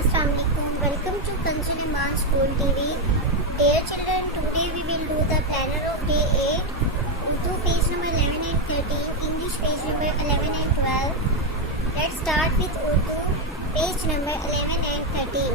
Assalamualaikum. Welcome to Kanzul Iman School TV. Dear children, today we will do the planner of day 8. Urdu page number 11 and 13, English page number 11 and 12. Let's start with Urdu page number 11 and 13.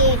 8,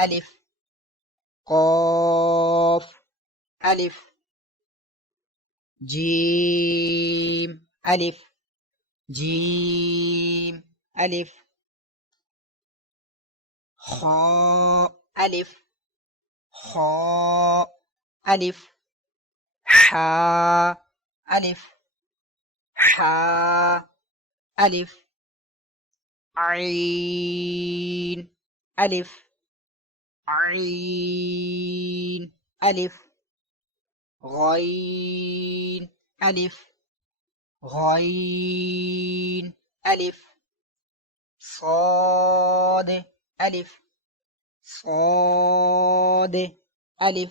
ألف قاف ألف جيم ألف جيم ألف خاء ألف خاء ألف حاء ألف حاء ألف عين ألف عين ألف غين ألف غين ألف صاد ألف صاد ألف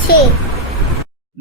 6।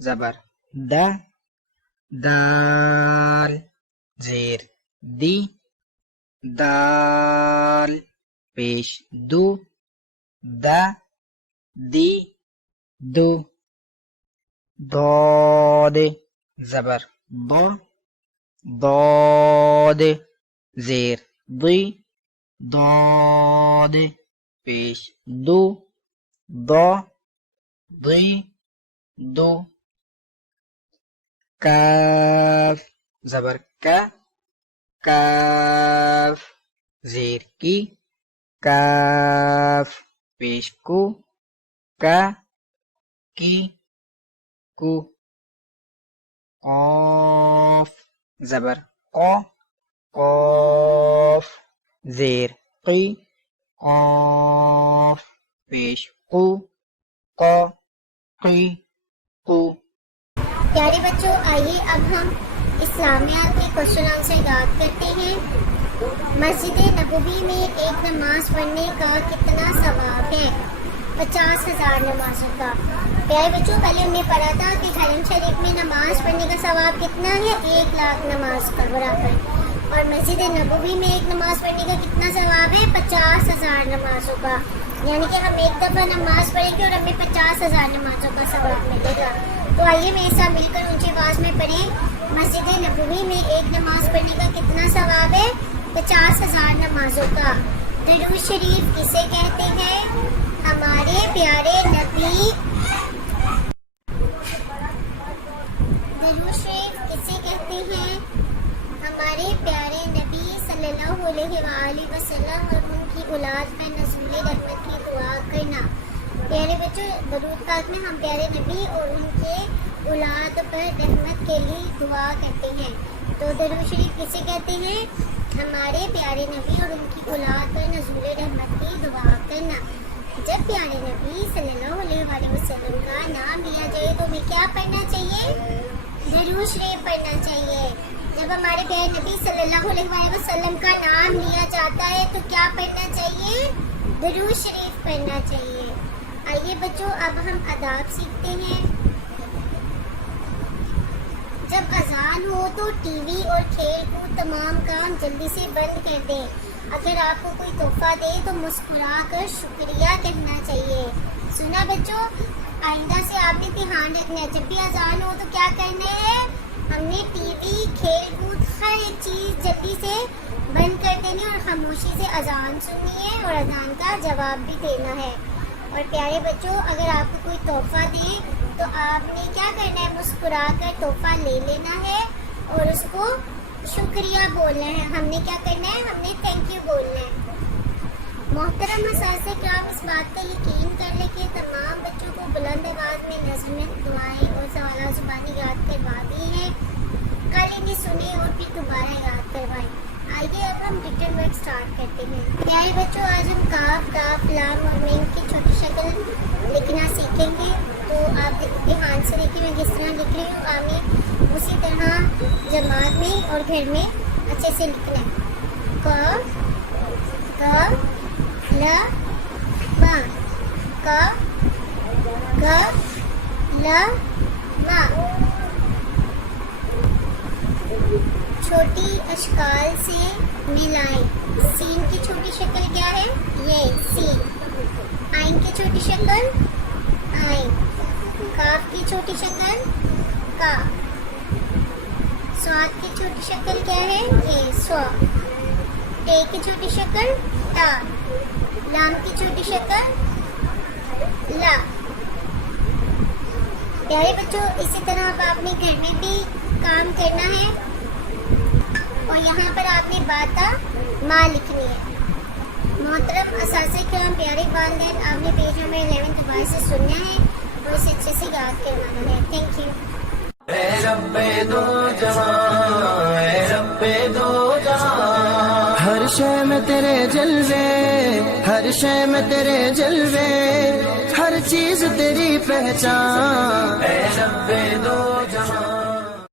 زبر دا دال زیر دی دال پیش دو دا دی دو ضاد زبر ض ضاد زیر ضی ضاد پیش دو ض ضی دو کاف زبر کا کاف زیر کی کاف پیش کو کا کی کو قاف زبر قا قاف زیر قی قاف پیش قو قا قی قو پیارے بچوں، آئیے اب ہم اسلامیات کے کوشچن آنسر یاد کرتے ہیں۔ مسجد نبوی میں ایک نماز پڑھنے کا کتنا ثواب ہے؟ 50,000 نمازوں کا۔ پیارے بچوں، پہلے ہم نے پڑھا تھا کہ حرم شریف میں نماز پڑھنے کا ثواب کتنا ہے؟ 1,00,000 نماز کا برابر۔ اور مسجد نبوی میں ایک نماز پڑھنے کا کتنا ثواب ہے؟ 50,000 نمازوں کا۔ یعنی کہ ہم ایک دفعہ نماز پڑھیں گے اور ہمیں 50,000 نمازوں کا ثواب ملے گا۔ تو آئیے میرے ساتھ مل کر اونچی آواز میں پڑھیں، مسجد نبوی میں ایک نماز پڑھنے کا کتنا ثواب ہے؟ 50,000 نمازوں کا۔ درود شریف کسے کہتے ہیں؟ ہمارے پیارے نبی درود شریف کسے کہتے ہیں؟ ہمارے پیارے نبی صلی اللہ علیہ وآلہ وسلم اور ان کی اولاد پر نزول رحمت کی دعا کرنا۔ پیارے بچوں، درود پاک میں ہم پیارے نبی اور ان کے اولاد پر رحمت کے لیے دعا کرتے ہیں۔ تو درود شریف کسے کہتے ہیں؟ ہمارے پیارے نبی اور ان کی اولاد پر نزول رحمت کی دعا کرنا۔ جب پیارے نبی صلی اللہ علیہ وآلہ وسلم کا نام لیا جائے تو ہمیں کیا پڑھنا چاہیے؟ درود شریف پڑھنا چاہیے۔ جب ہمارے پیارے نبی صلی اللہ علیہ وآلہ وسلم کا نام لیا جاتا ہے تو کیا پڑھنا چاہیے؟ درود شریف پڑھنا چاہیے۔ آئیے بچوں، اب ہم آداب سیکھتے ہیں۔ جب اذان ہو تو ٹی وی اور کھیل کود تمام کام جلدی سے بند کر دیں۔ اگر آپ کو کوئی تحفہ دے تو مسکرا کر شکریہ کہنا چاہیے۔ سنا بچوں، آئندہ سے آپ نے دھیان رکھنا ہے، جب بھی اذان ہو تو کیا کرنا ہے؟ ہم نے ٹی وی، کھیل کود، ہر ایک چیز جلدی سے بند کر دینی اور خاموشی سے اذان سننی ہے اور اذان کا جواب بھی دینا ہے۔ اور پیارے بچوں، اگر آپ کو کوئی تحفہ دے تو آپ نے کیا کرنا ہے؟ مسکرا کر تحفہ لے لینا ہے اور اس کو شکریہ بولنا ہے۔ ہم نے کیا کرنا ہے؟ ہم نے تھینک یو بولنا ہے۔ محترم اساتذہ کرام، اس بات کا یقین کر لیں کہ تمام بچوں کو بلند آواز میں نظم دعائیں اور سوالات زبانی یاد کروا دی ہیں۔ کل انہیں سنیں اور پھر دوبارہ یاد کروائیں۔ آئیے اب ہم ریٹن ورک سٹارٹ کرتے ہیں۔ پیارے بچوں، آج ہم کاف، کاف، لام اور میم کی چھوٹی شکل لکھنا سیکھیں گے۔ تو آپ دھیان سے دیکھیں، میں جس طرح لکھ رہی ہوں آمین اسی طرح جماعت میں اور گھر میں اچھے سے لکھنا ہے۔ کاف، کاف، لا، ما، کاف، کاف، لا، ما۔ چھوٹی اشکال سے ملائیں۔ سین کی چھوٹی شکل کیا ہے؟ یہ سین۔ آئین کی چھوٹی شکل آئین۔ کی چھوٹی شکل کا. صاد کی چھوٹی شکل کیا ہے؟ یہ سو. ٹے کی چھوٹی شکل تا. لام کی چھوٹی شکل لا. پیارے بچوں اسی طرح آپ اپنے گھر میں بھی کام کرنا ہے اور یہاں پر آپ نے باتا ماں لکھنی ہے. محترم اساتذہ کرام، پیارے والدین، آپ نے پیج نمبر 11 دوبارہ سے سننا ہے اور اسے اچھے سے یاد کروانا ہے. Thank you. اے رب دو جہاں، اے رب دو جہاں، ہر شے میں تیرے جلوے، ہر شے میں تیرے جلوے، ہر چیز تیری پہچان. اے رب دو